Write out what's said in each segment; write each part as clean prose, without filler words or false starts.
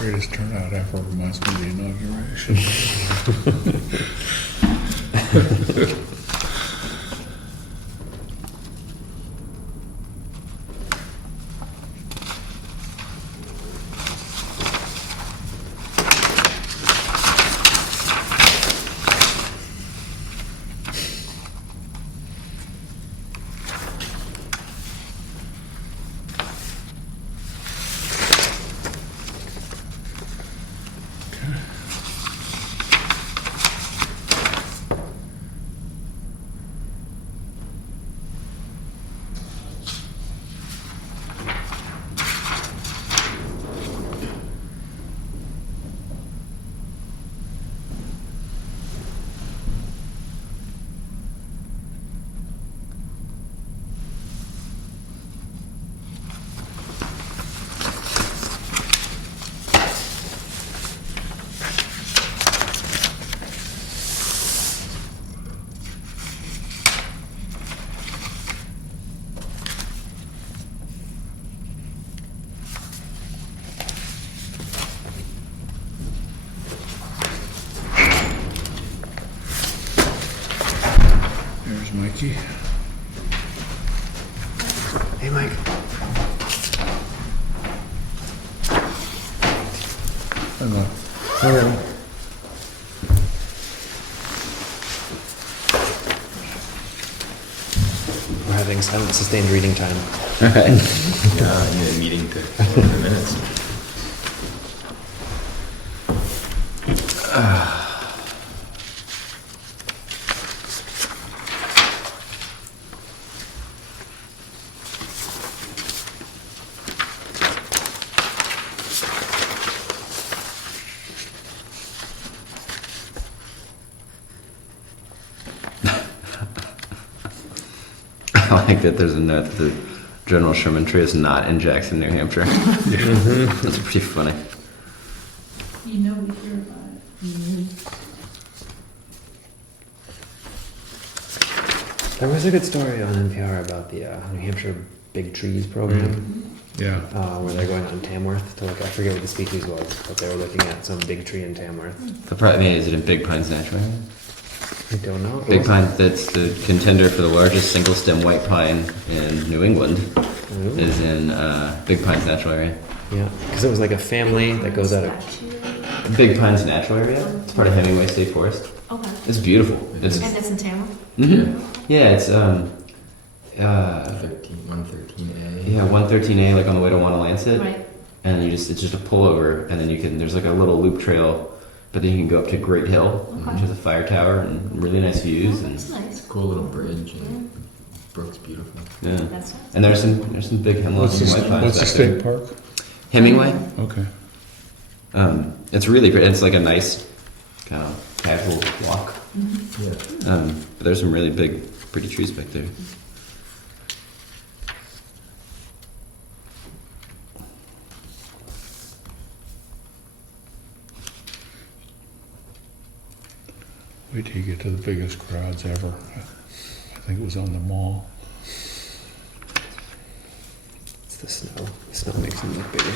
Greatest turnout ever reminds me of the inauguration. There's Mikey. Hey, Mike. Hello. Hello. We're having silent, sustained reading time. Yeah, I need a meeting to 10 minutes. I like that there's a note that the General Sherman tree is not in Jackson, New Hampshire. That's pretty funny. You know we hear about it. There was a good story on NPR about the New Hampshire Big Trees program, Yeah. where they're going on Tamworth to look. I forget what the species was, but they were looking at some big tree in Tamworth. I mean, is it in Big Pines National Area? I don't know. Big Pine, that's the contender for the largest single stem white pine in New England, Ooh. is in Big Pines Natural Area. Yeah, because it was like a family that goes out of. Big Pines Natural Area? It's part of Hemingway State Forest. Okay. It's beautiful. It's, And that's in Tamworth? yeah, it's 113A. yeah, 113A, like on the way to Wanalancet. Right. And it's just a pullover, and then there's like a little loop trail, but then you can go up to Great Hill, Okay. which has a fire tower and really nice views. And That's nice. Cool little bridge, and brook's beautiful. yeah, That's nice. and there's some big hemlocks and white pines. What's the back there. state park? Hemingway. Okay. It's really great. It's like a nice kind of casual walk. Yeah. But there's some really big, pretty trees back there. Wait till you get to the biggest crowds ever. I think it was on the mall. It's the snow. The snow makes them look bigger.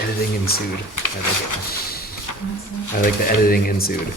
Editing ensued. I like it. I like the editing ensued.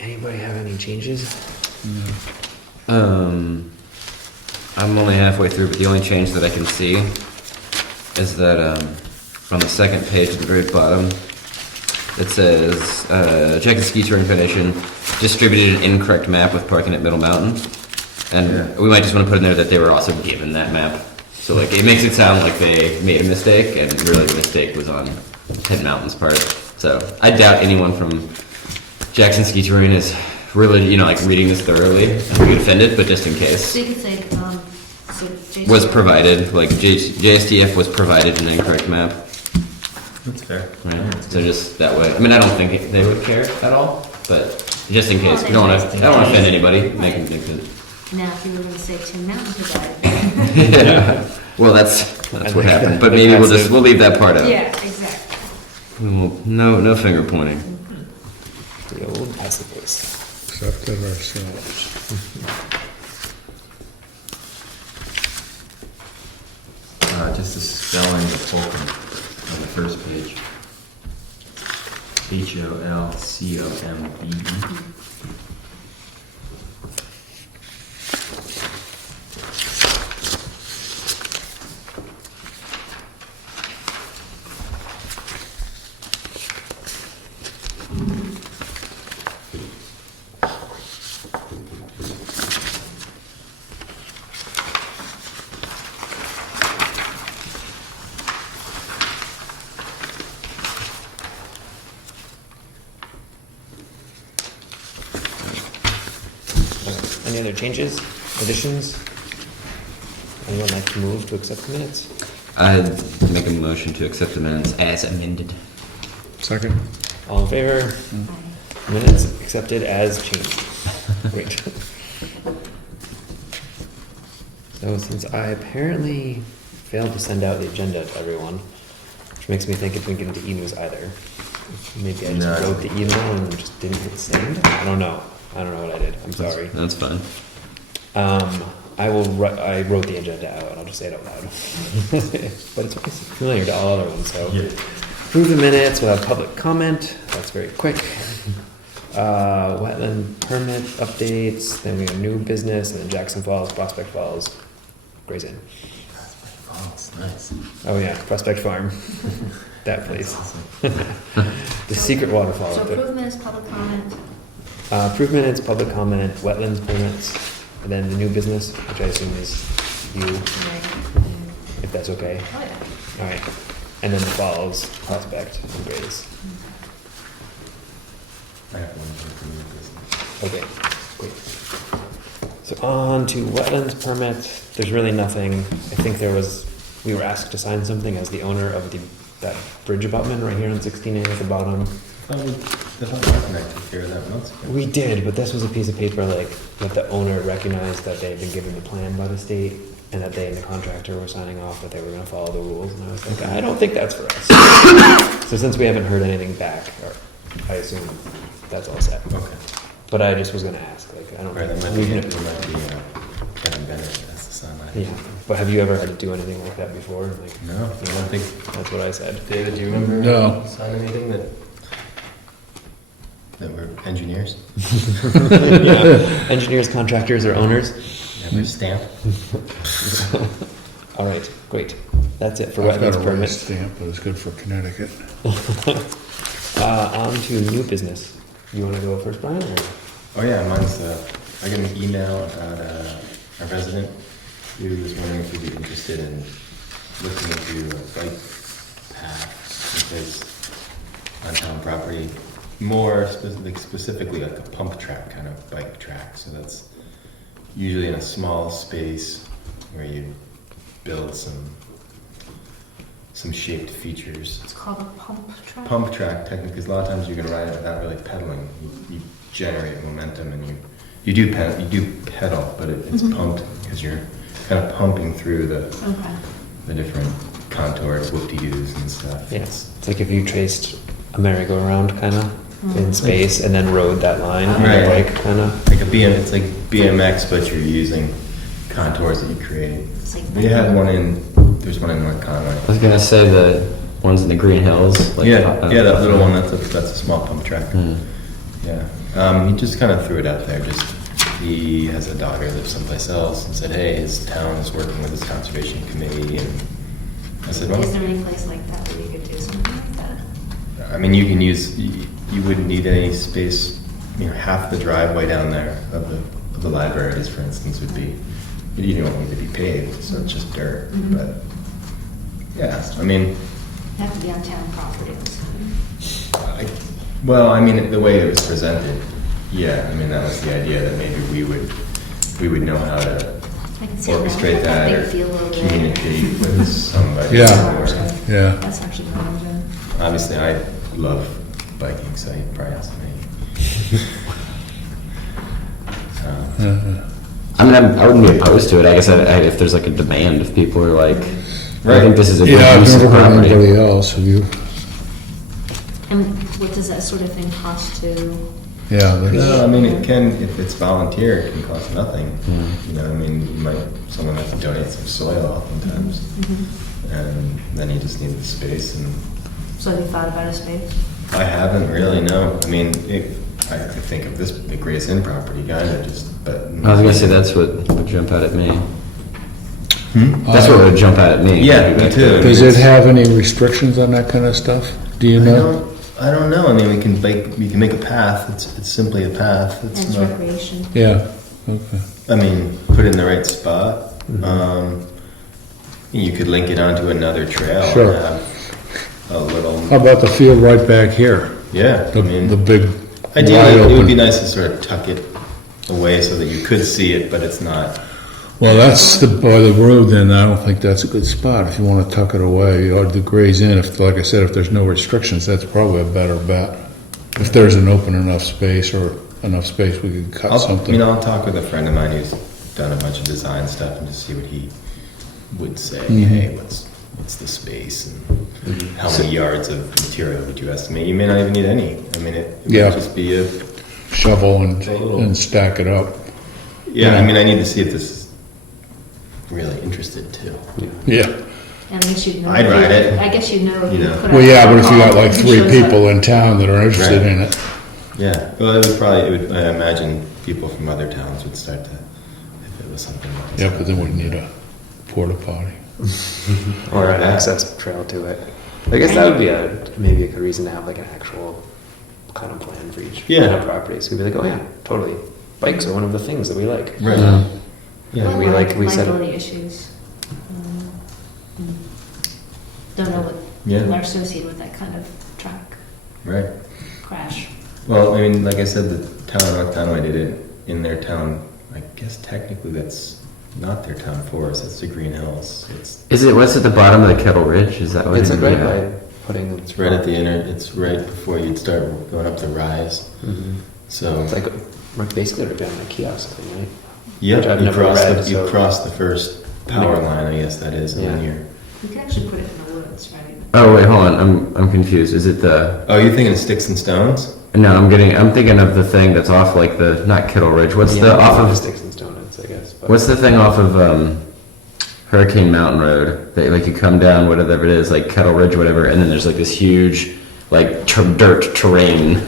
Anybody have any changes? I'm only halfway through, but the only change that I can see is that on the second page at the very bottom, it says Jackson Ski Touring Foundation distributed an incorrect map with parking at Middle Mountain, and we might just want to put in there that they were also given that map. So like it makes it sound like they made a mistake, and really the mistake was on Penn Mountain's part. So I doubt anyone from Jackson Ski Touring is really, like reading this thoroughly and would get offended, but just in case. So you could say, so Jason. Was provided, like JSTF was provided an incorrect map. That's fair. Right. So just that way. I mean, I don't think they would care at all, but just in case, we don't want to. I don't want to offend anybody. Make it. Now, if you were going to say Tin Mountain provided. Yeah. Well, that's what happened. But maybe we'll leave that part out. Yeah, exactly. No finger pointing. The old passive voice. Accepted ourselves. Just the spelling of Holcomb on the first page. Holcombe. Any other changes, additions? Anyone like to move to accept the minutes? I'd make a motion to accept the minutes as amended. Second. All in favor? Minutes accepted as changed. Great. So since I apparently failed to send out the agenda to everyone, which makes me think it didn't get into e-news either. Maybe I just wrote the email and just didn't hit send? I don't know. I don't know what I did. I'm sorry. That's fine. I wrote the agenda out. I'll just say it out loud. But it's familiar to all other ones. So approve the minutes. We'll have public comment. That's very quick. Wetland permit updates. Then we have new business, and then Jackson Falls, Prospect Falls, Gray's Inn. Oh, it's nice. Oh yeah, Prospect Farm. That place. The secret waterfall. So up there. approve minutes, public comment. Approve minutes, public comment, wetlands permits, and then the new business, which I assume is you, if that's okay. Oh, yeah. All right. And then the falls, Prospect, and Grays. I have one for new business. Okay, great. So on to wetlands permit. There's really nothing. I think we were asked to sign something as the owner of that bridge abutment right here on 16A at the bottom. I thought took care of that months ago. We did, but this was a piece of paper like that the owner recognized that they had been given the plan by the state and that they and the contractor were signing off that they were going to follow the rules. And I was like, I don't think that's for us. So since we haven't heard anything back, I assume that's all set. Okay. But I just was going to ask, like, I don't Right, that think might be, we've Kevin Bennett, that's the son. yeah. But have you ever had to do anything like that before? Like, No, I don't think. that's what I said. David, do you remember No. signing anything that were engineers? Yeah. Engineers, contractors, or owners. Never stamp? All right, great. That's it for I've got wetlands a red permit. stamp, but it's good for Connecticut. On to new business. You want to go first, Brian? Or? Oh yeah, mine's, I got an email about a resident who was wondering if you'd be interested in looking into a bike path because on town property, more specifically like a pump track kind of bike track. So that's usually in a small space where you build some shaped features. It's called a pump track. Pump track, technically, because a lot of times you're going to ride it without really pedaling. You generate momentum and you do pedal, but it's pumped because you're kind of pumping through the different contours, whoop-de-doos and stuff. Yes. It's like if you traced a merry-go-round kind of in space and then rode that line on your Right. bike kind of. Like it's like BMX, but you're using contours that you created. It's like We had there's one in North Conway. I was gonna say the ones in the Green Hills. Like, That little one, that's a small pump track. Mm. He just kind of threw it out there. Just he has a daughter that lives someplace else, and said, "Hey, his town is working with his conservation committee." And I said, "Well, Is there any place like that where you could do something like that? I mean, you can use. You wouldn't need any space. You know, half the driveway down there of the libraries, for instance, would be. You don't need to be paved, so it's just dirt. Mhm. But yeah, I mean, Have to be on town property or something. well, I mean, the way it was presented, yeah. I mean, that was the idea that maybe we would know how to I can see orchestrate that or big field over there. communicate with somebody. Yeah. or- Yeah. That's actually what I'm doing. Obviously, I love biking, so he'd probably ask me. I mean, I wouldn't be opposed to it. I guess if there's like a demand, if people are like, I Right. think this is a good Yeah, I've use of never heard property. anybody else. Have you? And what does that sort of thing cost to? Yeah. No, there's- I mean, it can, if it's volunteer, it can cost nothing. Yeah. You know, I mean, someone has to donate some soil oftentimes, and then you just need the space. And So have you thought about a space? I haven't really, no. I mean, I think of the Grace Inn property, kind of just, but. I was gonna say that's what would jump out at me. Hmm? That's what would jump out at me. Yeah, me too. Does it have any restrictions on that kind of stuff? Do you know? I don't know. I mean, we can make a path. It's simply a path. And It's it's not. recreation. Yeah. Okay. I mean, put it in the right spot. You could link it onto another trail. Sure. And have a little. How about the field right back here? Yeah. The, I mean, the big ideally, wide it would open. be nice to sort of tuck it away so that you could see it, but it's not. Well, that's by the road. Then I don't think that's a good spot if you want to tuck it away or the graze in. If, like I said, if there's no restrictions, that's probably a better bet. If there's an open enough space or enough space, we could cut something. I'll talk with a friend of mine who's done a bunch of design stuff and just see what he would say. Mhm. Hey, what's the space and how many yards of material would you estimate? You may not even need any. I mean, it Yeah. would just be a. Shovel A little- and stack it up. Yeah, Yeah. I mean, I need to see if this is really interested too. Yeah. And I guess you'd know. I'd ride it. I guess you'd know. if You you know. put Well, out yeah, a but if you got call, like who 3 shows people up? in town that are interested Right. in it, Yeah, well, I imagine people from other towns would start to, if it was something like this. yeah, but then we need a porta potty. Or an access trail to it. I guess that would be maybe a good reason to have like an actual kind of plan for each Yeah. kind of property. So we'd be like, oh yeah, totally. Bikes are one of the things that we like. Right. Yeah. Well, we said- liability issues. Don't know what Yeah. are associated with that kind of truck Right. crash. Well, I mean, like I said, the town of North Conway did it in their town. I guess technically that's not their town forest. That's the Green Hills. What's at the bottom of the Kettle Ridge? Is that what It's it is? right Yeah. by putting. It's right at the it's right before you'd start going up the rise. Mhm. So It's like basically right behind the kiosk thing, right? yeah, which I've you never cross read, the, you so- cross the first power Yeah. line. I guess that is, and then Yeah. you're. You can actually put it in the woods, right? Oh wait, hold on. I'm confused. Is it the? Oh, you're thinking of Sticks and Stones? No, I'm thinking of the thing that's off like the not Kettle Ridge. What's Yeah, the off of? Sticks and Stones, I guess. But What's the thing off of Hurricane Mountain Road? That like you come down whatever it is, like Kettle Ridge, whatever, and then there's like this huge, like dirt terrain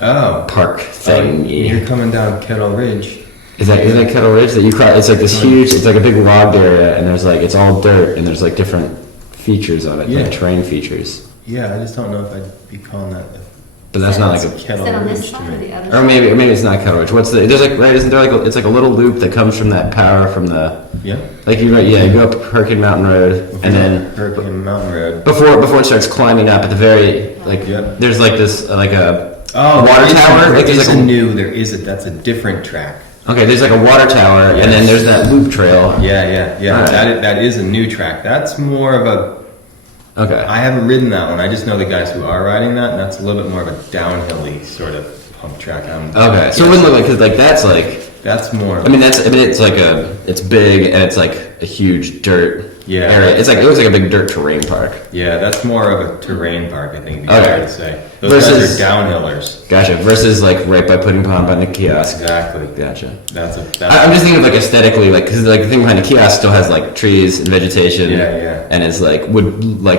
Oh, park thing. You're coming down Kettle Ridge. Isn't that Kettle Ridge that you cross? It's like this huge. It's like a big logged area, and there's like it's all dirt, and there's like different features on it, Yeah. like terrain features. Yeah, I just don't know if I'd be calling that. But that's not like a. Is Kettle that on this Ridge to side or me. the other? Or maybe it's not Kettle Ridge. What's the? There's like right? Isn't there like it's like a little loop that comes from that power from the Yeah. like you go up Hurricane Mountain Road and then Hurricane Mountain Road. before it starts climbing up at the very like Yep. there's like this like a Oh, water there is tower. There Like is there's a like new. There is a. That's a different track. okay, there's like a water tower and then Yes. there's that loop trail. Yeah. Alright. That is a new track. That's more of a. Okay. I haven't ridden that one. I just know the guys who are riding that, and that's a little bit more of a downhilly sort of pump track. Okay, so it wouldn't look like because like that's like That's more. it's like it's big and it's like a huge dirt Yeah. area. It looks like a big dirt terrain park. Yeah, that's more of a terrain park. I think. It'd be Okay. fair to say. Those Versus- guys are downhillers. Gotcha. Versus like right by Pudding Pond by the kiosk. Exactly. Gotcha. That's a. I'm just thinking of like aesthetically, like because like the thing behind the kiosk still has like trees and vegetation. Yeah. And it's like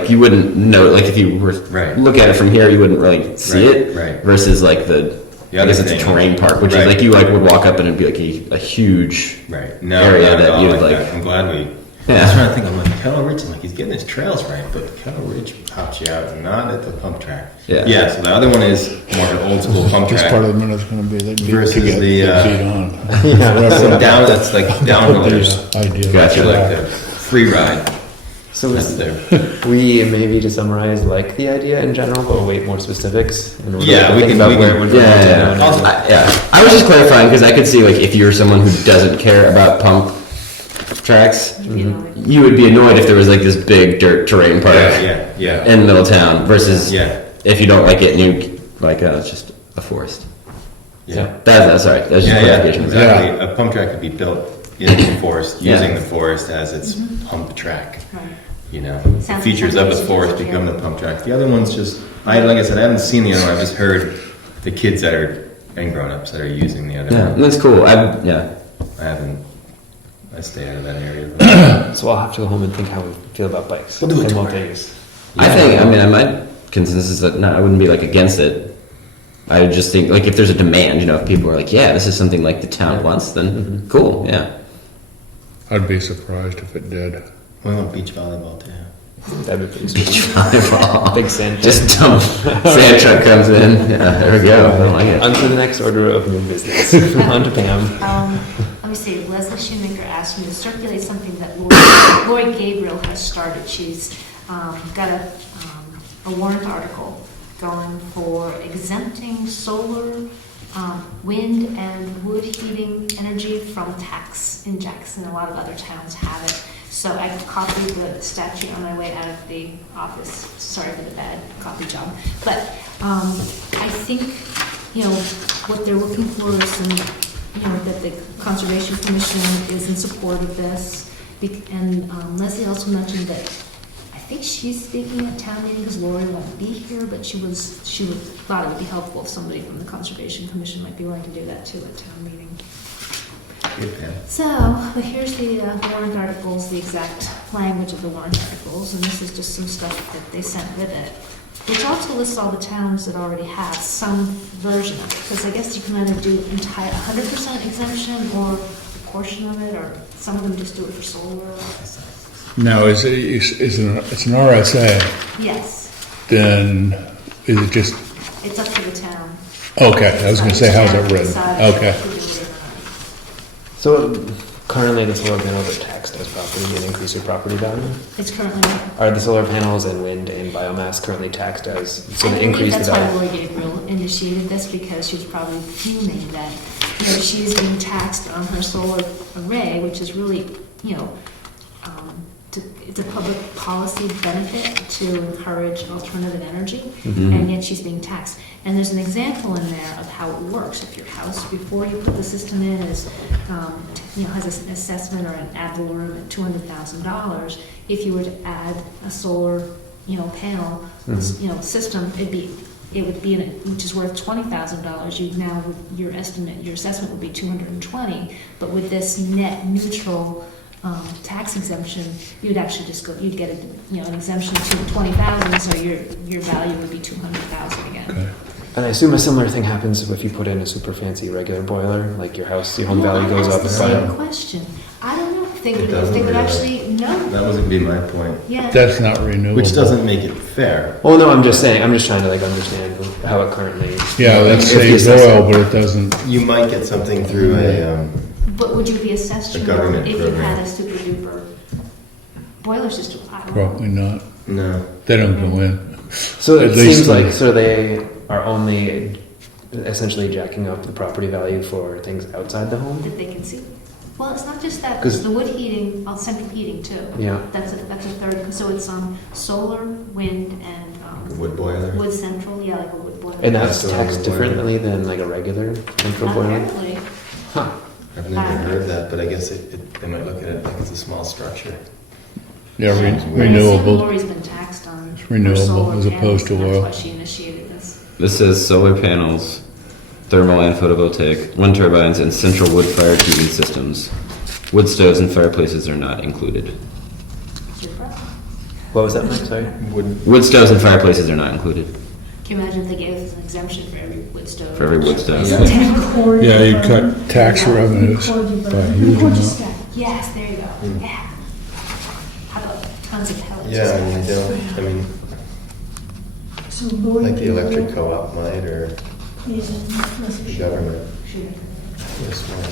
you wouldn't know like if you were Right. look at it from here you wouldn't really see Right, it. right. Versus like the The I other guess it's a thing- terrain park, which Right. is like you like would walk up and it'd be like a huge Right. No, area not at that all you'd like like. that. I'm glad we. I Yeah. was trying to think. I'm like Kettle Ridge. I'm like he's getting his trails right, but Kettle Ridge pops you out, not at the pump track. Yeah. Yeah. So the other one is more of an old school pump This track. part of the minute's gonna be, they beat Versus to get the, beat on. So down. That's like downhillers. Idea. Gotcha. Like the free ride. So That's is there. we maybe to summarize like the idea in general, but wait more specifics. And Yeah, we think can- about we where can- we're Yeah, going. I was just clarifying because I could see like if you're someone who doesn't care about pump tracks, You know, you would be annoyed if there was like this big dirt terrain park Yeah. in the middle of town versus Yeah. if you don't like it and you like it's just a forest. Yeah. That's sorry. That's just Yeah, clarification. exactly. A pump track could be built in the forest, Yeah. using the forest as its pump track. right. You know, Sounds the like features of the something forest we should become do. the pump track. The other one's just, like I said, I haven't seen the other one. I've just heard the kids that are and grown-ups that are using the other Yeah, one. that's cool. I I stay out of that area. So I'll have to go home and think how we feel about bikes. We'll do a and tour. multi-use. think. I mean, my consensus is that no, I wouldn't be like against it. I would just think like if there's a demand, if people are like, yeah, this is something like the town wants, then cool, yeah. I'd be surprised if it did. We want beach volleyball too. That'd be pretty sweet. Volleyball. Big sand. Just dump. Sand truck comes in. Yeah, there we go. I like it. On to the next order of new business. On to Pam. Let me see, Leslie Shoemaker asked me to circulate something that Lori Gabriel has started. She's got a warrant article going for exempting solar, wind, and wood heating energy from tax in Jackson. A lot of other towns have it. So I copied the statute on my way out of the office. Sorry for the bad copy job. But I think, what they're looking for is some, that the Conservation Commission is in support of this. And Leslie also mentioned that I think she's speaking at town meeting because Lori won't be here, but she thought it would be helpful if somebody from the Conservation Commission might be willing to do that too at town meeting. So, but here's the warrant articles, the exact language of the warrant articles, and this is just some stuff that they sent with it, which also lists all the towns that already have some version of it, because I guess you can either do entire 100% exemption or a portion of it, or some of them just do it for solar. Now, it's an RSA, Yes, then is it just, it's up to the town. okay, I was gonna say, how's it written? Okay. So currently the solar panels are taxed as property and increase your property value. It's currently. Are the solar panels and wind and biomass currently taxed as, so I they believe increase the that's why value? Lori Gabriel initiated this, because she was probably fuming that, she's being taxed on her solar array, which is really, it's a public policy benefit to encourage alternative energy, and yet she's being taxed. And there's an example in there of how it works. If your house, before you put the system in, has an assessment or an ad valorem at $200,000, if you were to add a solar, panel, system, it would be which is worth $20,000. Your assessment would be $220,000. But with this net neutral tax exemption, you'd actually you'd get an exemption to $20,000, so your value would be $200,000 again. Okay. And I assume a similar thing happens if you put in a super fancy regular boiler, like your home value goes up. That's the same question. I don't know if they would Really. actually know. That was gonna be my point. Yeah. That's not renewable. Which doesn't make it fair. Well, no, I'm just saying, I'm just trying to understand how it currently. Yeah, that if the saves assessment- oil, but it doesn't, You might get something through a. But would you be assessed A more government if you program. had a super duper boiler system? I don't know. probably not. No. They don't go in. So it At least seems the- like, so they are only essentially jacking up the property value for things outside the home? That they can see. Well, it's not just that, 'Cause- it's the wood heating, central heating too. Yeah. That's a third, so it's solar, wind, and Wood boiler. wood central, yeah, like a wood boiler. And that's That's taxed the boiler. differently than like a regular central boiler? Apparently. Huh. I've never heard that, but I guess they might look at it like it's a small structure. Yeah, I assume renewable. Lori's been taxed on It's renewable her solar as opposed panels, to and oil. That's why she initiated this. This says solar panels, thermal and photovoltaic, wind turbines, and central wood-fired heating systems. Wood stoves and fireplaces are not included. Super. What was that, Mike? Sorry? Wood. Wood stoves and fireplaces are not included. Can you imagine if they gave us an exemption for every wood stove? For every wood stove. Yeah, you cut tax revenues by a huge amount. Yes, there you go, yeah. How about tons of pellets? Yeah, I mean, I mean, So Lori like the electric Gabriel co-op might, or is in West the government. Sure. Yes, well,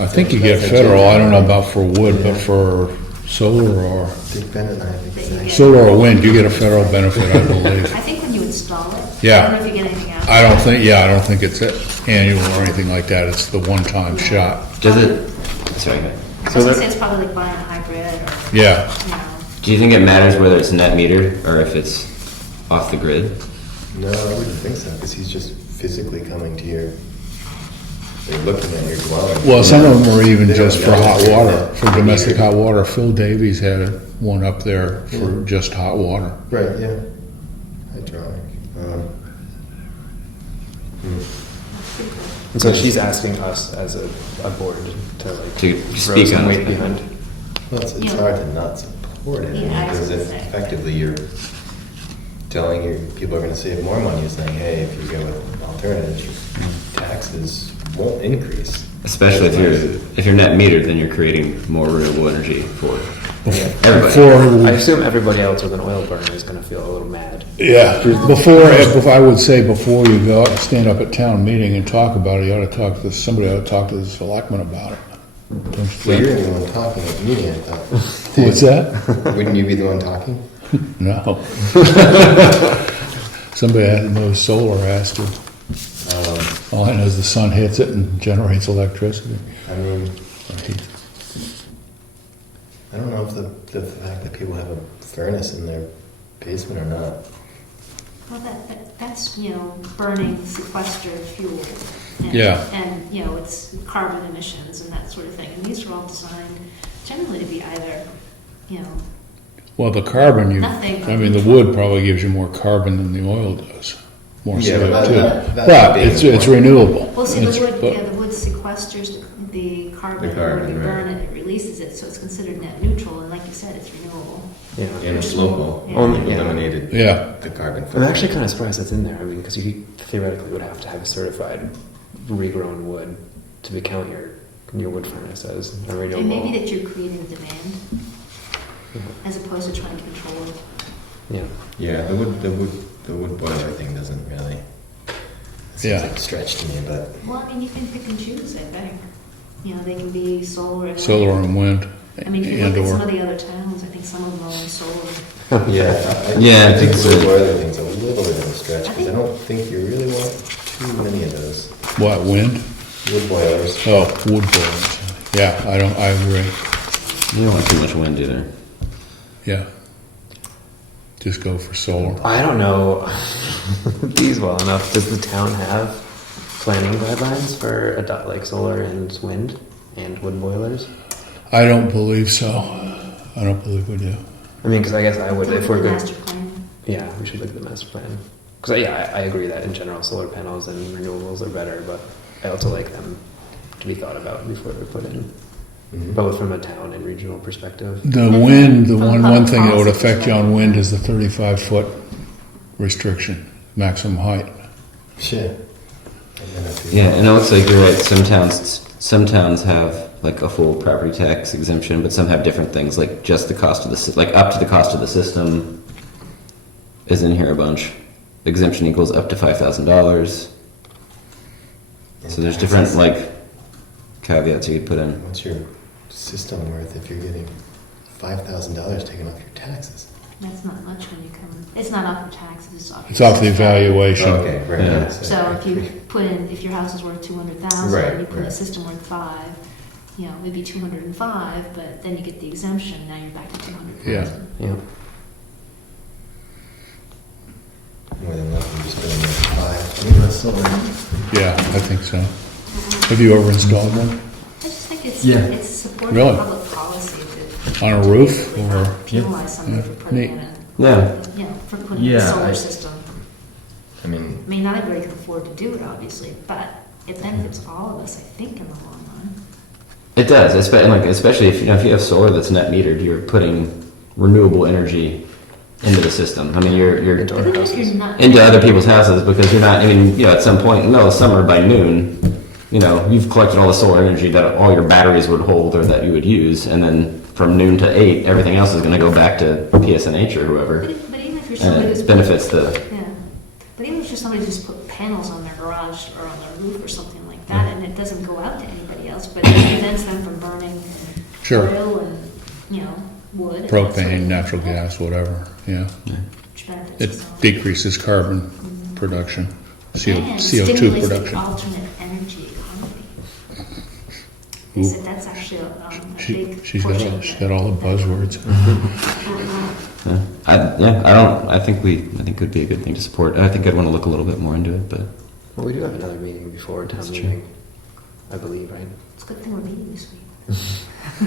I think you get federal, I don't know about for wood, but for solar or, Dick Bennett and I think it's actually. solar or wind, you get a federal benefit, I believe. I think when you install it. Yeah. I don't know if you get anything out. I don't think it's annual or anything like that, it's the one-time shot. Does it? Sorry. I was gonna say it's probably like buying a hybrid or, Yeah, you know. Do you think it matters whether it's net metered or if it's off the grid? No, I wouldn't think so, because he's just physically coming to your, they're looking at your dwelling. well, some of them are even They just don't for know hot if they're water, net for domestic metered. hot water. Phil Davies had one up there for just hot water. Right, yeah. Hydraulic. And so she's asking us as a board to like To throw speak some on weight it. behind. Well, it's Yeah. hard to not support it, Yeah, I was because gonna if say. effectively you're telling you, people are gonna save more money, saying, hey, if you go with alternatives, your taxes won't increase. Especially if you're net metered, then you're creating more renewable energy for everybody. Before, I assume everybody else with an oil burner is going to feel a little mad. yeah, I would say before you go, stand up at town meeting and talk about it, you ought to talk to, somebody ought to talk to the selectmen about it. Don't you Well, you're think? the one talking at the meeting, I thought. What's that? Wouldn't you be the one talking? No. Somebody that knows solar has to. All I know is the sun hits it and generates electricity. I mean, I don't know if the fact that people have a furnace in their basement or not. Well, that's, you know, burning sequestered fuel. And, Yeah. And, you know, it's carbon emissions and that sort of thing. And these are all designed generally to be either, you know, Well, the carbon, Nothing. I mean, the wood probably gives you more carbon than the oil does. More Yeah, but CO2. that But being it's the point. renewable. well, see, the It's- wood, but- yeah, the wood sequesters the carbon. The carbon, and when you right. burn it, it releases it, so it's considered net neutral. And like you said, it's renewable. Yeah. And it's local. Yeah. You've Yeah. eliminated Yeah. the carbon I'm footprint. actually kind of surprised that's in there. I mean, because you theoretically would have to have a certified regrown wood to count your wood furnace as a renewable. And maybe that you're creating demand as opposed to trying to control it. Yeah. Yeah, the wood boiler thing doesn't really. It seems Yeah. like a stretch to me, but Well, I mean, you can pick and choose, I think. You know, they can be solar. and Solar and wind. I mean, if you look at some And/or. of the other towns, I think some of them are only solar. yeah, Yeah, I I think think the wood so. boiler thing's a little bit of a stretch because I don't think you really want too many of those What, wind? wood boilers. Oh, wood boilers. Yeah, I agree. You don't want too much wind either. Yeah. Just go for solar. I don't know these well enough. Does the town have planning guidelines for like solar and wind and wood boilers? I don't believe so. I don't believe we do. I mean, because I guess I would Look if at we're the good. master plan. Yeah, we should look at the master plan. Because yeah, I agree that in general solar panels and renewables are better, but I also like them to be thought about before they're put in, Mhm. both from a town and regional perspective. The wind, the one thing that would affect you on wind is the 35-foot restriction, maximum height. Shit. And then if you- Yeah, and it looks like you're right. Some towns have like a full property tax exemption, but some have different things, like just the cost of like up to the cost of the system is in here a bunch. Exemption equals up to $5,000. So there's different like caveats you could put in. What's your system worth if you're getting $5,000 taken off your taxes? That's not much when you come, it's not off your taxes, it's off. It's off the evaluation. Okay, right. Yeah. So if you put in, if your house is worth 200,000, Right, and you put in a right. system worth 5, you know, maybe 205, but then you get the exemption, now you're back to 200,000. Yeah. More than likely, just putting in 5. I mean, that's so Yeah, I think so. Have you ever installed one? I just think it's, Yeah. it's supporting Really? public policy to. On a roof to or- not penalize somebody for putting Neat. in a, Yeah. you know, for putting in a Yeah, solar I- system. I mean, I mean, not everybody can afford to do it, obviously, but it benefits all of us, I think, in the long run. It does, especially if you know if you have solar that's net metered, you're putting renewable energy into the system. I mean, you're Into our Even if houses. you're not. into other people's houses because you're not. I mean, you know, at some point in the middle of summer by noon, you know, you've collected all the solar energy that all your batteries would hold or that you would use, and then from noon to 8, everything else is going to go back to PSNH or whoever, But even if you're and somebody it who's. benefits the. Yeah, but even if you're somebody who's put panels on their garage or on their roof or something like that, and it doesn't go out to anybody else, but it prevents them from burning Sure. oil and, you know, wood. and that sort of Propane, thing. natural gas, whatever, yeah. Which benefits It us all. decreases carbon production, And CO2 stimulates the production. alternate energy economy. They Ooh. said that's actually a big She's portion. got, she's got all the buzzwords. I think it would be a good thing to support. I think I'd want to look a little bit more into it, but Well, we do have another meeting before town That's true. meeting, I believe, right? It's a good thing we're meeting this week.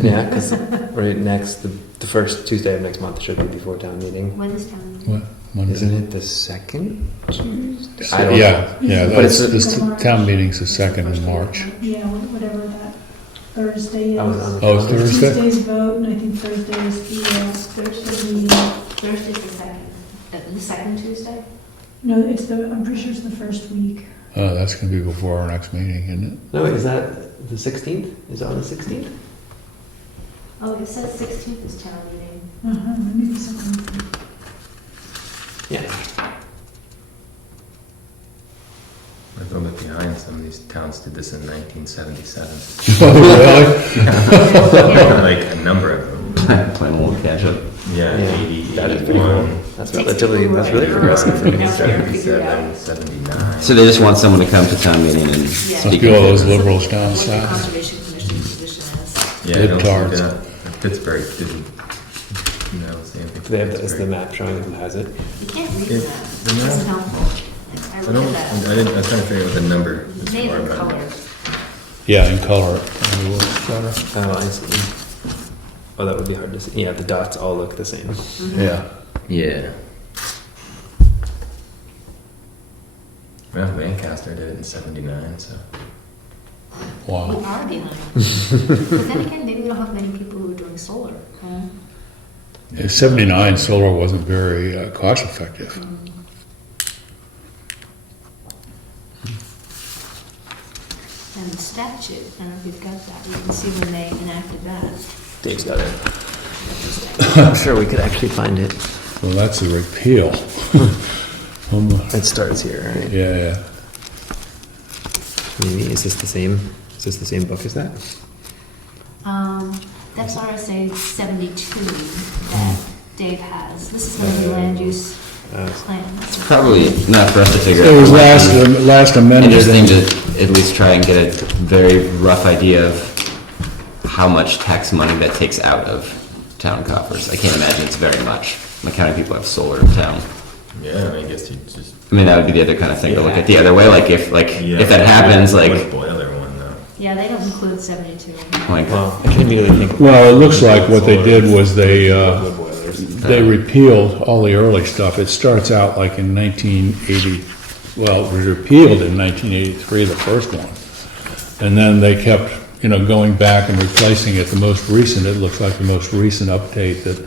Yeah, because right next, the first Tuesday of next month should be before town meeting. When is town meeting? What, Monday? Isn't it the second Tuesday? I don't Yeah, yeah, But that's, it's- this town meeting's the second in March. Yeah, whatever that Thursday is. I was on the Oh, calendar. Thursday? Tuesday's vote, and I think Thursday is the Thursday meeting. Thursday's the second Tuesday? No, I'm pretty sure it's the first week. Oh, that's gonna be before our next meeting, isn't it? No, is that the 16th? Is it on the 16th? Oh, it says 16th is town meeting. Let me do something. Yeah. We're a little bit behind. Some of these towns did this in 1977. Oh, really? Like a number of them. playing a little catch up. Yeah, Yeah, 80, that is pretty 81, cool. That's Takes relatively, people that's right really now. progressive for me. Yeah. 77, 79. So they just want someone to come to town meeting and Yeah. Must speak. be all in those favor. liberals down What the south. Conservation Commission's position is. Yeah, I don't Libtards. think Pittsburgh didn't, say anything. Do they have the, is the Pittsburgh. map showing who has it? You can't read Yeah, that. the It doesn't map- helpful. Like, I I look don't, at I that. didn't, I was trying to figure out what the number is Made for, in but- color. Yeah, in color. Probably works better. Oh, I see. Oh, that would be hard to see. Yeah, the dots all look the same. Yeah. Yeah. Well, Lancaster did it in 79, so. We Wow. are behind. But then again, maybe we don't have many people who are doing solar. Huh? In 79, solar wasn't very cost effective. And the statute, I don't know if you've got that. You can see when they enacted that. Dave's got it. I'm sure we could actually find it. Well, that's a repeal. It starts here, right? Yeah, yeah. Maybe is this the same? Is this the same book as that? That's RSA 72 that Dave has. This is going to be land use plans. Probably not for us to figure out. It was last amended. Interesting in- to at least try and get a very rough idea of how much tax money that takes out of town coffers. I can't imagine it's very much. Like how many people have solar in town? Yeah, I guess you just. I mean, that would be the other kind of thing to look at the other way. Like if Yeah, if that happens, what like boiler one though. Yeah, they don't include 72. like Well, I can immediately think. Well, it looks like what they did was they Wood boilers. repealed all the early stuff. It starts out like in 1980, well, it was repealed in 1983, the first one. And then they kept, going back and replacing it. The most recent, it looks like the most recent update that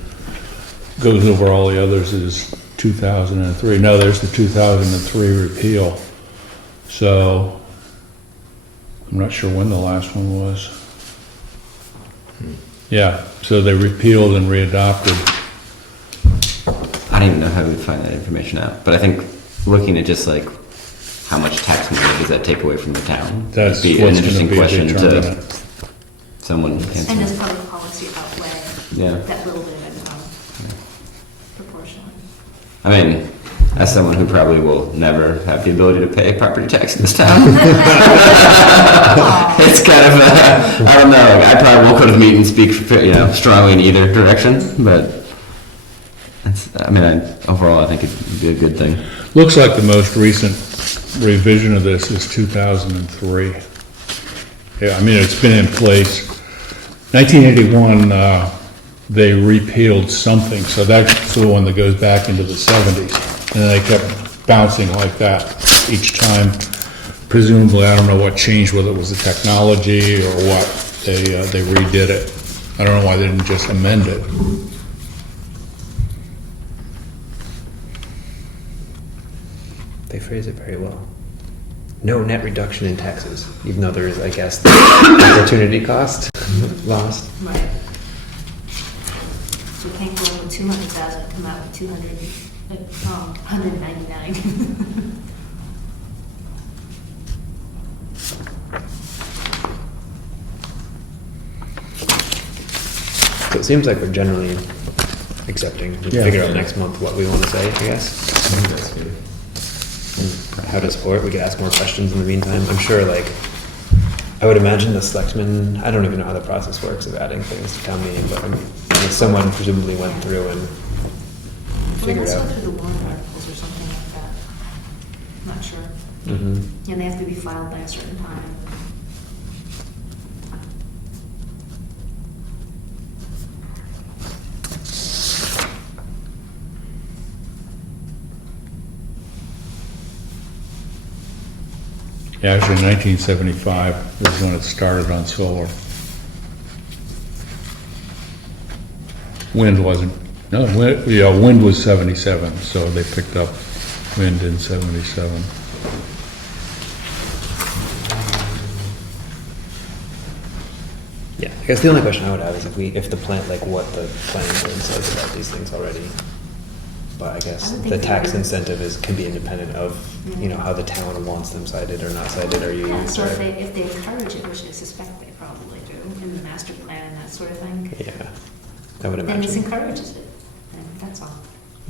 goes over all the others is 2003. No, there's the 2003 repeal. So, I'm not sure when the last one was. Yeah, so they repealed and readopted. I don't even know how we would find that information out. But I think looking at just like how much tax money does that take away from the town? That's would be an what's going interesting to be a question to determinant. someone And answer. does public policy outweigh Yeah. that little bit of income proportionally? I mean, as someone who probably will never have the ability to pay property tax in this town, it's kind of I don't know. Like, I probably won't go to the meeting and speak, strongly in either direction. But overall, I think it'd be a good thing. Looks like the most recent revision of this is 2003. Yeah, it's been in place. 1981, they repealed something, so that's the one that goes back into the 70s. And they kept bouncing like that each time. Presumably, I don't know what changed, whether it was the technology or what, they redid it. I don't know why they didn't just amend it. phrase it very well. No net reduction in taxes, even though there is, I guess, the opportunity cost lost. Right. So we can't go in with 200,000 and come out with 199. So it seems like we're generally accepting. We can Yeah. figure out next month what we want to say, I guess. I think that's good. And how to support. We could ask more questions in the meantime. I'm sure, like, I would imagine the selectmen, I don't even know how the process works of adding things to town meeting, but someone presumably went through and figured Well, out. let's go through the warrant articles or something like that. Not sure. Mm-hmm. And they have to be filed by a certain time. Yeah, actually 1975 was when it started on solar. Wind wasn't, no, wind was 77, so they picked up wind in 77. Yeah, I guess the only question I would have is if the plan, like what the planning board says about these things already. But I guess I would think the they tax would. incentive can be independent of, how the town wants them cited or not cited or used. Yeah, so or- if they encourage it, which I suspect they probably do, in the master plan and that sort of thing, Yeah, I would then this imagine. encourages it, and that's all.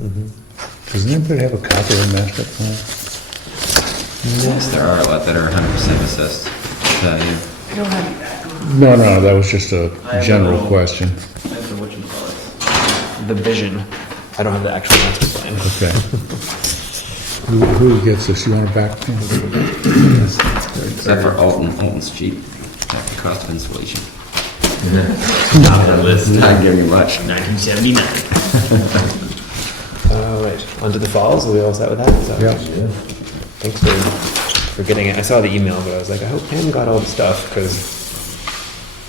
Mhm. Does anybody have a copy of the master plan? Yes, there are a lot that are 100% assessed value. No, that was just a general question. The vision. I don't have the actual master plan. Okay. Who gets this? You want it back? Except for Alton's cheap at the cost of insulation. Not on the list. Not giving you much. 1979. All right, onto the falls. Are we all set with that? Is that- Yeah. Thanks for getting it. I saw the email, but I was like, I hope Pam got all the stuff because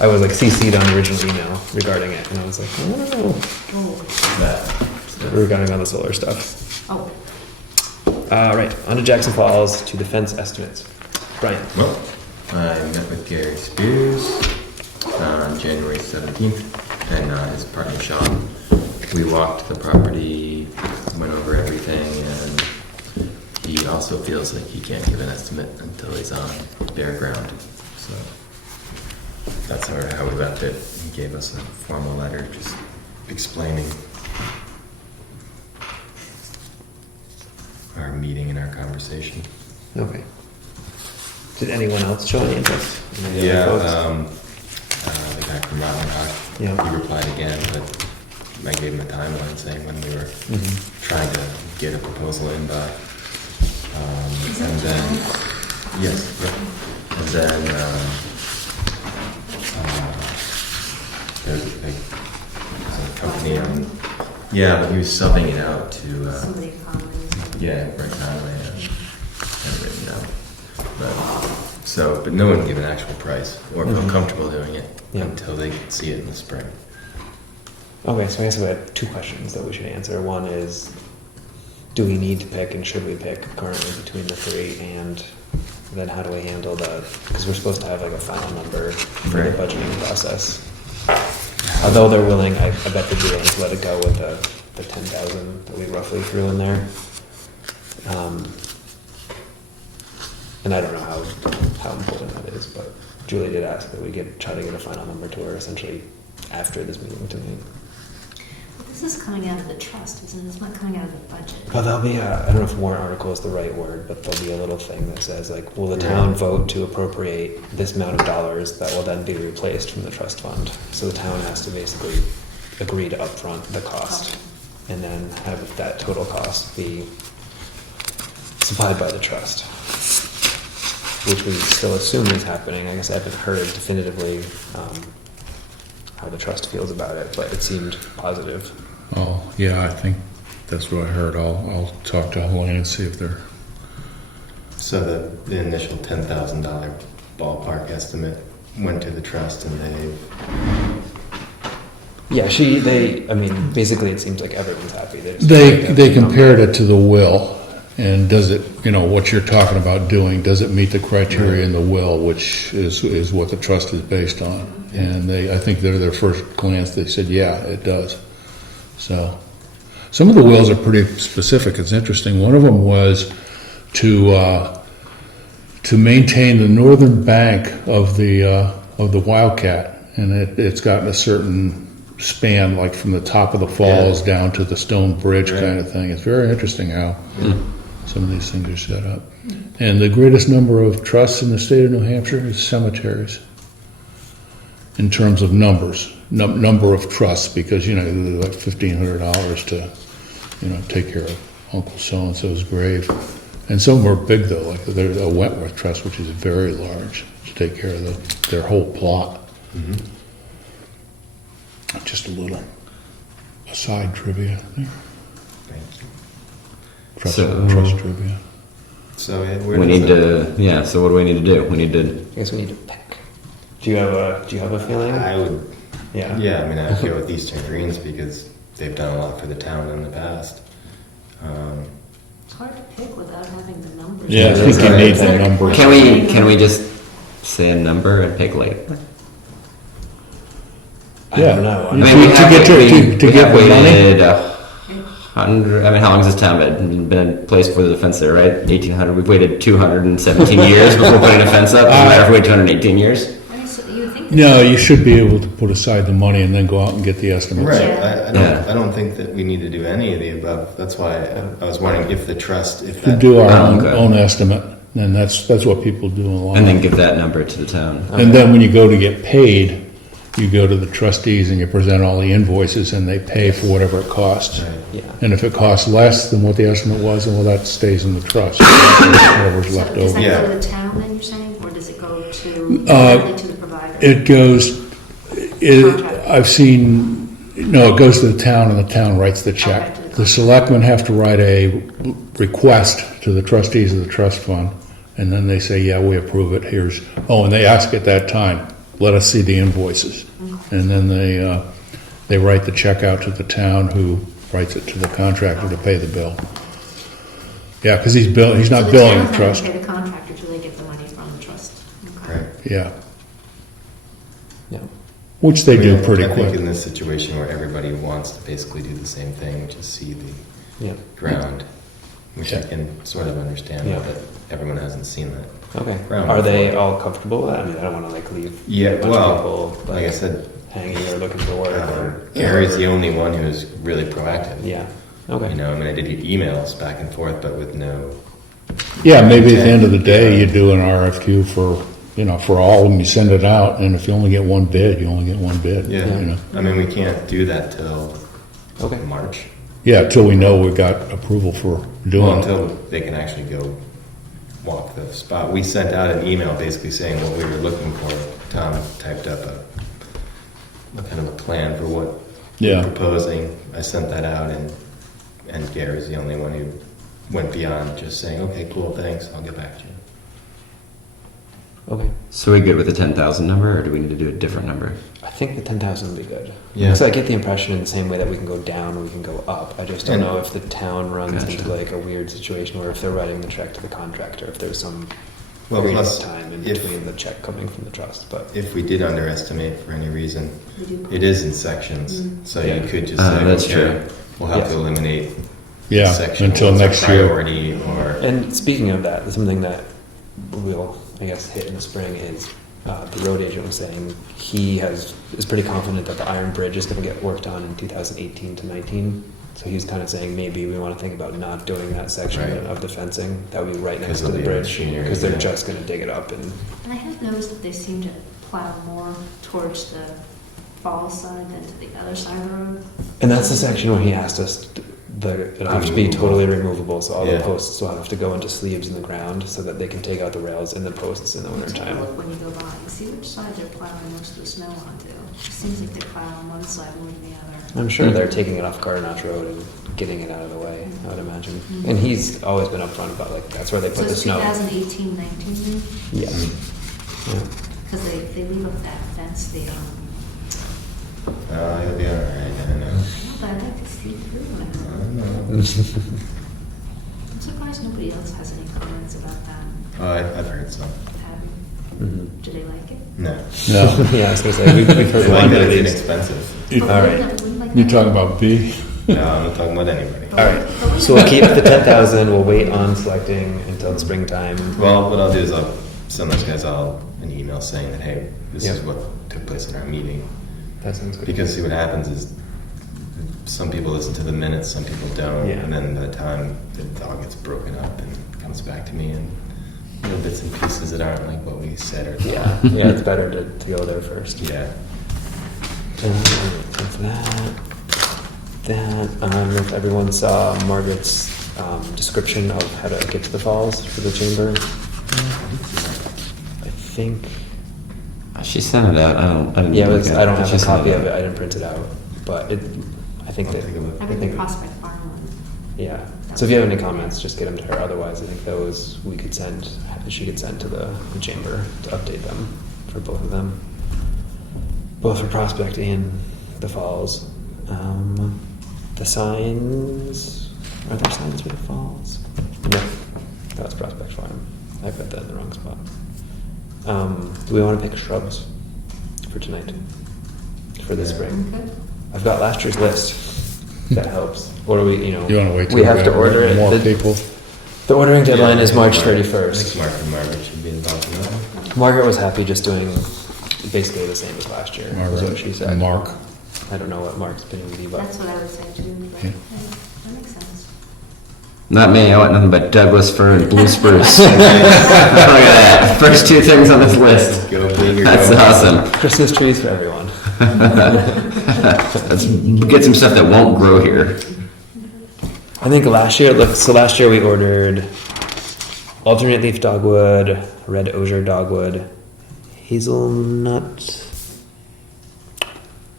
I was like CC'd on the original email regarding it, and I was like, oh, Oh, regarding all the solar stuff. oh, Right, on to Jackson Falls to the fence estimates. Brian. Well, I met with Gary Spears on January 17th and his partner Sean. We walked the property, went over everything, and he also feels like he can't give an estimate until he's on bare ground. So that's how we left it. He gave us a formal letter just explaining our meeting and our conversation. Okay. Did anyone else show any interest? Any Yeah, other folks? the guy from Rotten Rock, Yeah. he replied again, but I gave him a timeline saying when we were Mhm. trying to get a proposal in by. And then, yes, yep. And then, there's a company on, yeah, but he was subbing it out to, somebody commented. yeah, Brent Conway, had it written down. But no one gave an actual price or feel Mhm. comfortable doing it Yeah. until they could see it in the spring. Okay, so I guess we have two questions that we should answer. One is, do we need to pick and should we pick currently between the three? And then how do we handle because we're supposed to have like a final number for the Right. budgeting process. Although they're willing, I bet they'd be willing to let it go with the 10,000 that we roughly threw in there. And I don't know how important that is, but Julie did ask that we try to get a final number to her essentially after this meeting tonight. This is coming out of the trust, isn't it? It's not coming out of the budget. Well, there'll be I don't know if warrant article is the right word, but there'll be a little thing that says like, will the town vote to appropriate this amount of dollars that will then be replaced from the trust fund? So the town has to basically agree to upfront the cost and then have that total cost be supplied by the trust, which we still assume is happening. I guess I haven't heard definitively how the trust feels about it, but it seemed positive. Oh, yeah, I think that's what I heard. I'll talk to Helene and see if they're, So the initial $10,000 ballpark estimate went to the trust and Yeah, basically it seems like everyone's happy. They they compared it to the will, And does it, what you're talking about doing, does it meet the criteria in the will, which is what the trust is based on? And I think their first glance, they said, yeah, it does. So, some of the wills are pretty specific. It's interesting. One of them was to maintain the northern bank of the Wildcat, and it's gotten a certain span, like from the top of the falls down to the stone bridge kind of thing. It's very interesting how some of these things are set up. And the greatest number of trusts in the state of New Hampshire is cemeteries, in terms of numbers, number of trusts, because they're like $1,500 to take care of Uncle So and So's grave, and some of them are big though, like there's a Wentworth Trust, which is very large, to take care of their whole plot. Just a little aside trivia there. Thank you. Trust So- trivia. So We need to, yeah, so what do we need to do? We need to, I guess we need to pick. Do you have a feeling? I would, Yeah. yeah, I mean, I'd go with Eastern Greens because they've done a lot for the town in the past. It's hard to pick without having the numbers. Yeah, I think you need the numbers. can we just say a number and pick later? I don't know. I mean, To we get have, to- we, to we get have the money? waited 100. I mean, how long has this town been in place for the fence there? Right, 1800. We've waited 217 years before putting a fence up. Doesn't matter if we wait 218 years. I mean, so you think No, you should be able to put aside the money and then go out and get the estimates. Right, Yeah. I don't think that we need to do any of the above. That's why I was wondering if the trust, if To that. do our Oh, okay. own estimate, and that's what people do a lot. And then give that number to the town. And then when you go to get paid, you go to the trustees and you present all the invoices and they pay for whatever it costs. Right. Yeah. And if it costs less than what the estimate was, then that stays in the trust, whatever's so left does over. that Yeah. go to the town then, you're saying, or does it go to, Uh, directly to the provider? It goes, I've seen, no, it goes to the town and the town writes the Okay, check. to the The selectmen have to write a request to the trustees of the trust fund, and then they say, yeah, we approve it, and they ask at that time, let us see the invoices. And then they write the check out to the town, who writes it to the contractor to pay the bill. Yeah, because he's not So billing the town's not trust. gonna pay the contractor till they get the money from the trust. Okay. Right. Yeah, Yeah. which they I do mean, pretty I think in quick. this situation where everybody wants to basically do the same thing, which is see the Yeah. ground, which I Yeah. can sort of understand, Yeah. but everyone hasn't seen that. Okay. Ground Are they before. all comfortable with that? I mean, I don't want to leave Yeah, a bunch well, of people like I said, hanging or looking for work. Or, Gary's the only one who's really proactive. yeah. Okay. You know, I mean, I did get emails back and forth, but with no. Yeah, maybe at the end of the day, you do an RFQ for all of them, you send it out, and if you only get one bid, you only get one bid. Yeah. You know? I mean, we can't do that till Okay. March. Yeah, until we know we got approval for Well, doing it. until they can actually go walk the spot. We sent out an email basically saying what we were looking for. Tom typed up a kind of a plan for what Yeah. we're proposing. I sent that out, and Gary's the only one who went beyond just saying, okay, cool, thanks, I'll get back to you. Okay. So we good with the 10,000 number, or do we need to do a different number? I think the 10,000 would be good. Yeah. Because I get the impression in the same way that we can go down, we can go up. I just don't And- know if the town runs Gotcha. into like a weird situation where if they're writing the check to the contractor, if there's some Well, period plus, of time in if- between the check coming from the trust. But If we did underestimate for any reason, We do- it is in sections, so Yeah. you could just say, That's okay, true. we'll have Yes. to eliminate Yeah, section until as a next year. priority, or And speaking of that, something that we'll, I guess, hit in the spring is the road agent was saying he is pretty confident that the Iron Bridge is going to get worked on in 2018 to 19. So he's kind of saying maybe we want to think about not doing that section Right. of the fencing. That would be right next to Because the of the bridge machinery, because they're yeah. just going to dig it up and And I have noticed that they seem to plow more towards the fall side than to the other side of the road. And that's the section where he asked us, it'll have to be Removable. totally removable, so all Yeah. the posts will have to go into sleeves in the ground so that they can take out the rails in the posts in the winter Take a time. look when you go by and see which side they're plowing most of the snow onto. It seems like they plow on one side more than the other. I'm sure they're taking it off Carter Notch Road and getting it out of the way, I would imagine. Mhm. And he's always been upfront about, like, that's where they So put the it's snow. 2018-19 Yes. Mm-hmm. Yeah. because they leave up that fence, you'll be all right. I don't know. but I'd like to see through it. I don't know. I'm surprised nobody else has any comments about that. Oh, I've heard some. Do they like it? No. No. Yeah, I was gonna say, we've heard They like one that at it's least. inexpensive. But All wouldn't right. that- wouldn't like You that- talking about B? No, I'm not talking about anybody. All right, so we'll keep the 10,000, we'll wait on selecting until the springtime. Well, what I'll do is I'll send those guys all an email saying that, hey, this is Yeah. what took place in our meeting. That sounds good. Because see what happens is some people listen to the minutes, some people don't. Yeah. And then by the time the all gets broken up and comes back to me and little bits and pieces that aren't like what we said or thought. Yeah, it's better to go there first. Yeah. That's that. I don't know if everyone saw Margaret's description of how to get to the falls for the chamber. I think. She sent it out. I didn't. Yeah, look at I don't but have she a sent copy of it. out. I didn't print it out, but I think I'll that. take a look. I read the Prospect Farm one. Yeah. So if you have any comments, just get them to her. Otherwise, I think those she could send to the chamber to update them for both of them, both for Prospect and the Falls. The signs, are there signs for the Falls? No, that's Prospect Farm. I put that in the wrong spot. Do we want to pick shrubs for tonight? For the Yeah. spring? Okay. I've got last year's list. If that helps. Or do we, You want to wait till we have to order it. more The- people? The ordering deadline Yeah, is I March think 31st. Mark and Margaret should be involved in that. Margaret was happy just doing basically the same as last year, was what she Margaret said. and Mark. I don't know what Mark's opinion would be, but That's what I would say too, but Yeah. that makes sense. Not me. I want nothing but Douglas fir and blue spruce. Look at that. First two things on this list. Go big or That's go home. awesome. Christmas trees for everyone. Let's get some stuff that won't grow here. I think last year we ordered alternate leaf dogwood, red osier dogwood, hazelnut,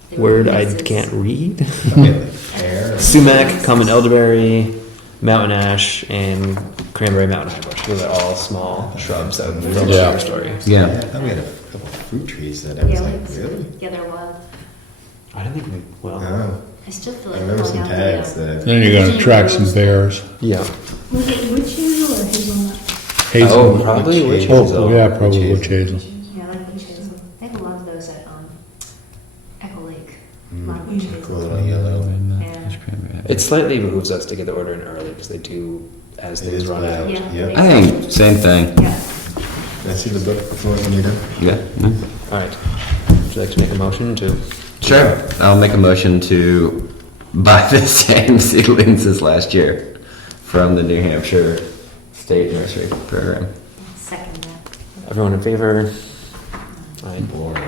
They were word I pieces. can't read, Okay, like pear. sumac, common elderberry, mountain ash, and cranberry mountain high bush. Those are all small shrubs out from the Yeah. yeah. story. Yeah, I Yeah. thought we had a couple fruit trees that I was Yeah, like, it's- really? yeah, there was. I don't think we, well, Oh, I still feel I like remember going some out tags there. that. Then you're going to attract some bears. yeah. Was it witch hazel or hazelnut? Hazel. Oh, probably witch hazel. Oh, yeah, probably witch hazel. Yeah, like witch hazel. They have a lot of those at Echo Lake. Mm. A lot of witch hazel. Cool little yellow. Yeah. It slightly behooves us to get the order in early because they do as It things is run bad. out. Yeah. Yep. I think same thing. Yeah. Can I see the book before when you're done? Yeah. Mm. All right. Would you like to make a motion to? Sure. I'll make a motion to buy the same seedlings as last year from the New Hampshire State Nursery Program. Second that. Everyone in favor? Aye. Boring.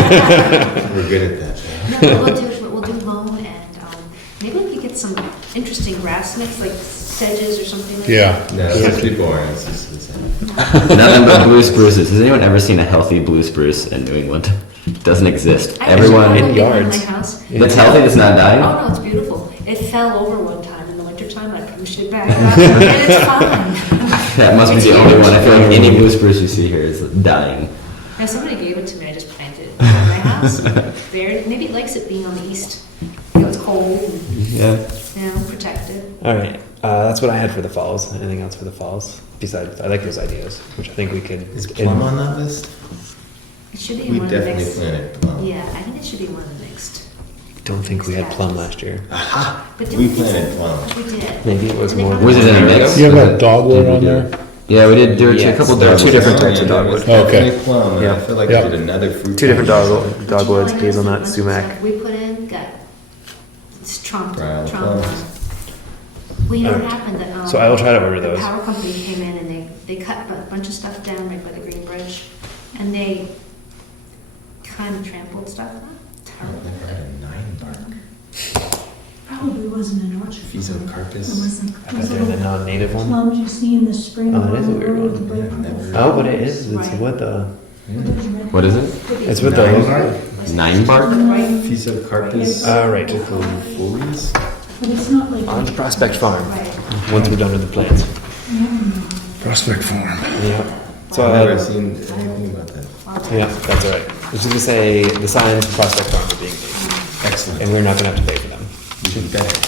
We're good at that. No, we'll do loam and maybe we could get some interesting grass mix, like sedges or something like Yeah. that. No, it's too boring. It's just the same. Nothing but blue spruces. Has anyone ever seen a healthy blue spruce in New England? Doesn't exist. I actually Everyone have in one in yards. my house. that's healthy that's not dying. Oh no, it's beautiful. It fell over one time in the wintertime. I pushed it back up, and it's fine. That must be the only one. I feel like any blue spruce you see here is dying. Now somebody gave it to me. I just planted it in my house. There, maybe it likes it being on the east. You know, it's cold and Yeah. protected. All right. That's what I had for the falls. Anything else for the falls? Besides, I like those ideas, which I think we could. Is plum on that list? It should be We in one of the definitely mixed. planted plum. Yeah, I think it should be one of the mixed. Don't think we had plum last year. Aha! But We didn't planted plum. We did. Maybe it was And they more- come Was it in a out- mix? You have Was that it- dogwood did we on do- there? Yeah, we did do Yes, a couple there are two dogwoods. different types of Yeah, dogwood. it was definitely Okay. plum, and Yeah. I feel like Yeah. we did another fruit. Two different tree. dogwoods, But you dogwoods, know, hazelnut, bunch of sumac. stuff We put in, got, it's trumped. Brown trumped. plums. Well, you know what Alright. happened, that, So I will try to order the those. power company came in and they cut a bunch of stuff down right by the Green Bridge, and they kind of trampled stuff. I never had a 9-bark. Probably wasn't an orchard. Physocarpus. It wasn't. I bet they're the non-native one. Plums you see in the spring. Oh, that is a along the weird road one. with the break Yeah, up. never- Oh, but it is. It's Right. with the. There's red- What is it? It's with the. 9-bark? 9-bark? Right, Physocarpus. Right. folies. But it's not like. On to Prospect Farm. right. Once we're done with the plants. Prospect Farm. Yeah. So I've never seen anything about that. yeah, that's all right. I was just gonna say the signs for Prospect Farm are being made, Excellent. and we're not gonna have to pay for them. Even better.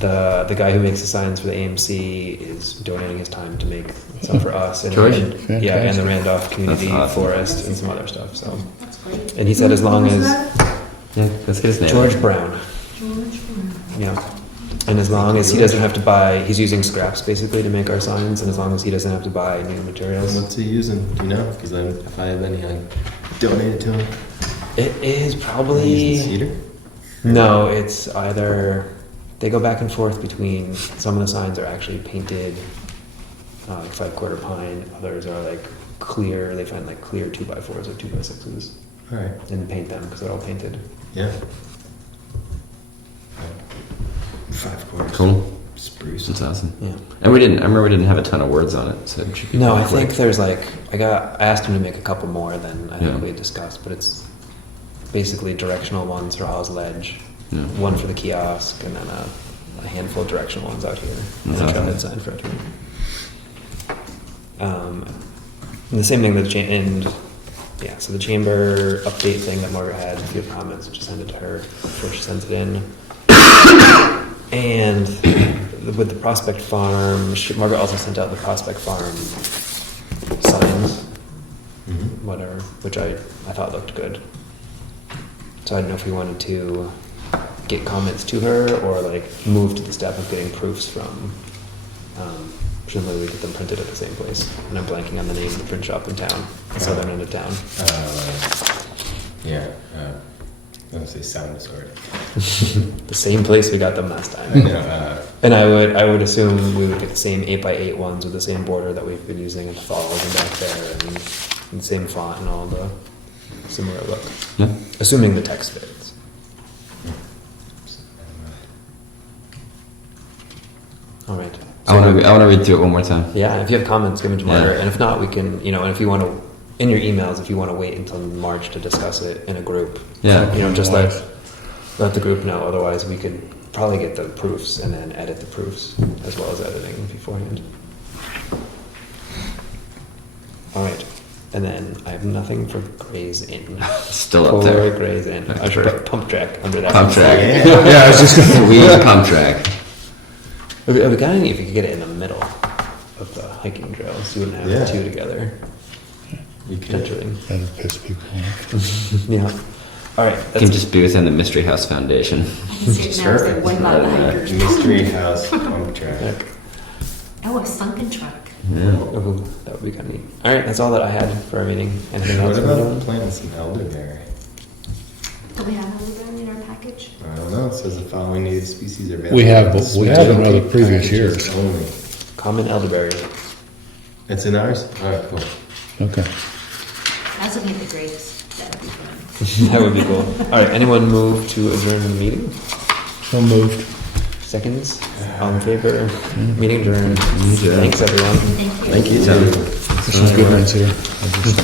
the guy who makes the signs for the AMC is donating his time to make some for us. And George? yeah, and the Fantastic. Randolph Community That's awesome. Forest and some other stuff. So, That's great. and he said as long Who was as that? Yeah, let's get his name. George Brown, George Brown. yeah, and as long as he doesn't have to buy, he's using scraps basically to make our signs, and as long as he doesn't have to buy new materials, What's he using? Do you know? Because then if I have any, I donate it to him. it is He's probably cedar. no. It's either they go back and forth between some of the signs are actually painted like 5/4 pine, others are like clear. They find like clear 2x4s or 2x6s All right. and paint them because they're all painted. Yeah. 5/4. Cool. Spruce. That's awesome. Yeah. And I remember we didn't have a ton of words on it, so it should be No, pretty I think quick. there's like I asked him to make a couple more than I think Yeah. we had discussed, but it's basically directional ones for Oz Ledge, Yeah. one for the kiosk, and then a handful of directional ones out here, and That's a awesome. trailhead sign for it. And the same thing with and yeah, so the chamber update thing that Margaret had. If you have comments, just send it to her before she sends it in. And with the Prospect Farm, Margaret also sent out the Prospect Farm signs, Mhm. whatever, which I thought looked good. So I don't know if we wanted to get comments to her or like move to the step of getting proofs from. Presumably we get them printed at the same place. And I'm blanking on the name of the print shop in town, the southern end of town. Yeah. I was gonna say sound disorder. The same place we got them last I time. know. And I would assume we would get the same 8x8 ones with the same border that we've been using at the falls and back there, and the same font and all the similar look. Yeah. Assuming the text fits. All right. I want to read through it one more time. Yeah, if you have comments, give them to Margaret. Yeah. And if not, we can, and if you want to, in your emails, if you want to wait until March to discuss it in a group, Yeah. just let the group know. Otherwise, we could probably get the proofs and then edit the proofs as well as editing beforehand. All right. And then I have nothing for Gray's Inn. Still up For there. Gray's Inn. I That's should right. put pump track under that. Pump track. Yeah, I was just gonna. We pump track. Have we got any? If you could get it in the middle of the hiking trails, you wouldn't have Yeah. the two together. You could. Potentially. That'll piss people off. Yeah. All right. It can just be within the Mystery House Foundation. Sitting out there, what about the hikers? Mystery house pump track. Oh, a sunken truck. Yeah. Oh, that would be kind of neat. All right, that's all that I had for our meeting. Anything What else? about planting some elderberry? Do we have elderberry in our package? I don't know. It says the following native species are available. We have, but we have in other Packages previous years. Only. Common elderberry. It's in ours? Alright, cool. Okay. That's looking at the grapes. That'd be fun. That would be cool. All right, anyone move to adjourn the meeting? So moved. Seconds? All in favor? Meeting adjourned. Adjourned. Thanks, everyone. Thank you. Thank you, Tom. This is good ones here. I just-